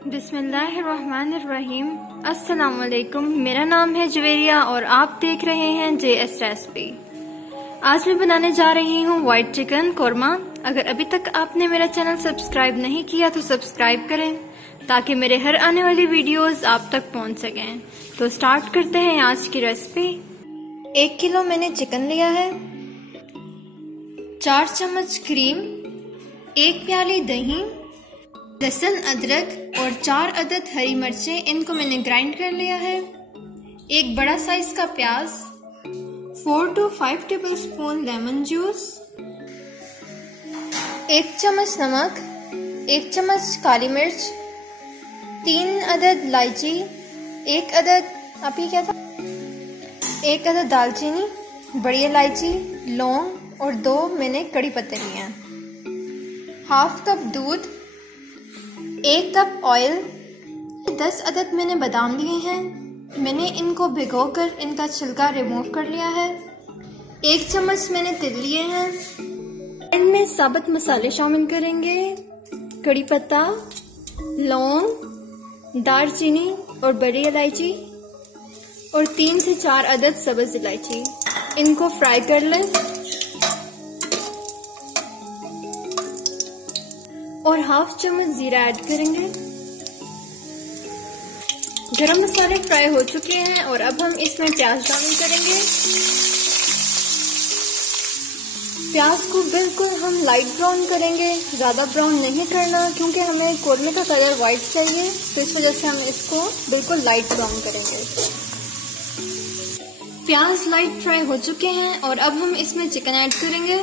बिस्मिल्लाहिर्रहमानिर्रहीम। अस्सलाम वालेकुम। मेरा नाम है जवेरिया और आप देख रहे हैं JS रेसिपी। आज मैं बनाने जा रही हूँ व्हाइट चिकन कोरमा। अगर अभी तक आपने मेरा चैनल सब्सक्राइब नहीं किया तो सब्सक्राइब करें ताकि मेरे हर आने वाली वीडियोस आप तक पहुँच सकें। तो स्टार्ट करते हैं आज की रेसिपी। 1 किलो मैंने चिकन लिया है, 4 चम्मच क्रीम, 1 प्याली दही, लहसुन अदरक और 4 अदद हरी मिर्चें, इनको मैंने ग्राइंड कर लिया है। एक बड़ा साइज का प्याज, 4 to 5 टेबलस्पून लेमन जूस, 1 चम्मच नमक, 1 चम्मच काली मिर्च, 3 अदद इलायची, 1 अदद एक अदद दालचीनी, बड़ी इलायची, लौंग और 2 मैंने कड़ी पत्ते लिए हैं। 1/2 कप दूध, 1 कप ऑयल, 10 अदद मैंने बादाम लिए हैं। मैंने इनको भिगोकर इनका छिलका रिमूव कर लिया है। 1 चम्मच मैंने तिल लिए हैं। इनमें साबुत मसाले शामिल करेंगे, कड़ी पत्ता, लौंग, दालचीनी और बड़ी इलायची और 3 से 4 अदद सब्ज इलायची। इनको फ्राई कर लें और 1/2 चम्मच जीरा ऐड करेंगे। गरम मसाले फ्राई हो चुके हैं और अब हम इसमें प्याज शामिल करेंगे। प्याज को बिल्कुल हम लाइट ब्राउन करेंगे, ज्यादा ब्राउन नहीं करना क्योंकि हमें कोरमे का कलर व्हाइट चाहिए, तो इस वजह से हम इसको बिल्कुल लाइट ब्राउन करेंगे। प्याज लाइट फ्राई हो चुके हैं और अब हम इसमें चिकन ऐड करेंगे।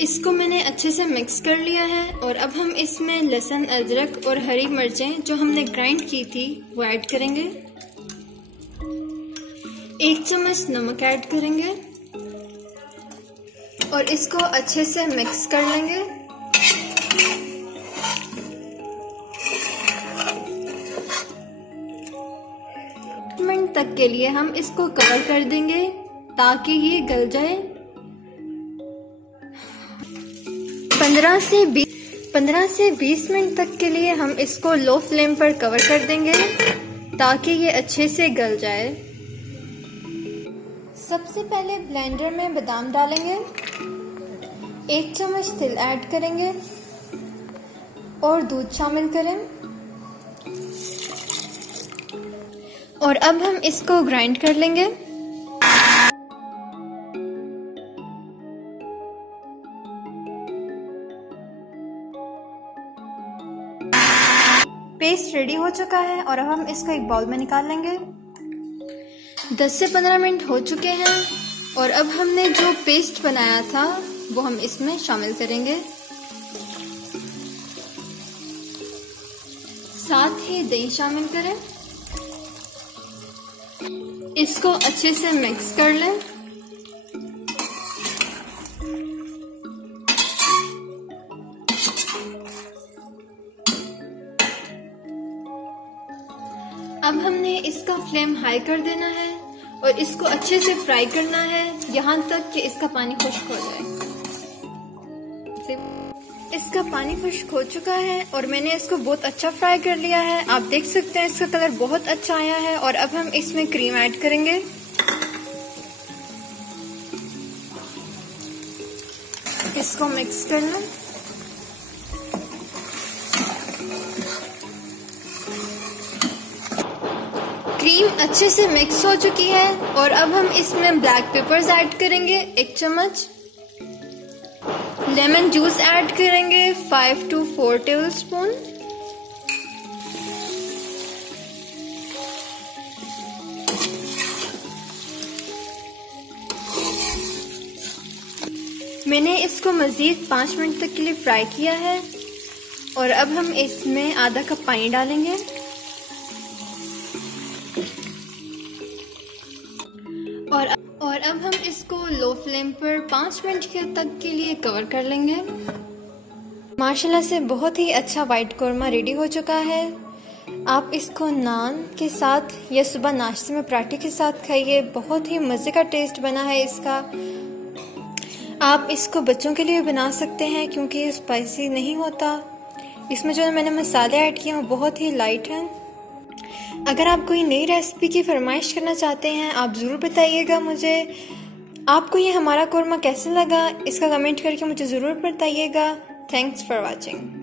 इसको मैंने अच्छे से मिक्स कर लिया है और अब हम इसमें लहसुन अदरक और हरी मिर्चें जो हमने ग्राइंड की थी वो ऐड करेंगे। 1 चम्मच नमक ऐड करेंगे और इसको अच्छे से मिक्स कर लेंगे। मिनट तक के लिए हम इसको कवर कर देंगे ताकि ये गल जाए। 15 से 20 मिनट तक के लिए हम इसको लो फ्लेम पर कवर कर देंगे ताकि ये अच्छे से गल जाए। सबसे पहले ब्लेंडर में बादाम डालेंगे, 1 चम्मच तिल ऐड करेंगे और दूध शामिल करें और अब हम इसको ग्राइंड कर लेंगे। पेस्ट रेडी हो चुका है और अब हम इसको एक बाउल में निकाल लेंगे। 10 से 15 मिनट हो चुके हैं और अब हमने जो पेस्ट बनाया था वो हम इसमें शामिल करेंगे। साथ ही दही शामिल करें। इसको अच्छे से मिक्स कर लें। अब हमने इसका फ्लेम हाई कर देना है और इसको अच्छे से फ्राई करना है यहाँ तक कि इसका पानी खुश्क हो जाए। इसका पानी खुश्क हो चुका है और मैंने इसको बहुत अच्छा फ्राई कर लिया है। आप देख सकते हैं इसका कलर बहुत अच्छा आया है और अब हम इसमें क्रीम ऐड करेंगे। इसको मिक्स करना। क्रीम अच्छे से मिक्स हो चुकी है और अब हम इसमें ब्लैक पेपर्स ऐड करेंगे, 1 चम्मच। लेमन जूस ऐड करेंगे, 5 to 4 टेबलस्पून। मैंने इसको मजीद 5 मिनट तक के लिए फ्राई किया है और अब हम इसमें आधा कप पानी डालेंगे और अब हम इसको लो फ्लेम पर 5 मिनट तक के लिए कवर कर लेंगे। माशाल्लाह से बहुत ही अच्छा वाइट कोरमा रेडी हो चुका है। आप इसको नान के साथ या सुबह नाश्ते में पराठे के साथ खाइए, बहुत ही मज़े का टेस्ट बना है इसका। आप इसको बच्चों के लिए बना सकते हैं क्योंकि ये स्पाइसी नहीं होता। इसमें जो मैंने मसाले ऐड किए वो बहुत ही लाइट हैं। अगर आप कोई नई रेसिपी की फरमाइश करना चाहते हैं आप ज़रूर बताइएगा मुझे। आपको ये हमारा कोरमा कैसे लगा इसका कमेंट करके मुझे ज़रूर बताइएगा। Thanks for watching.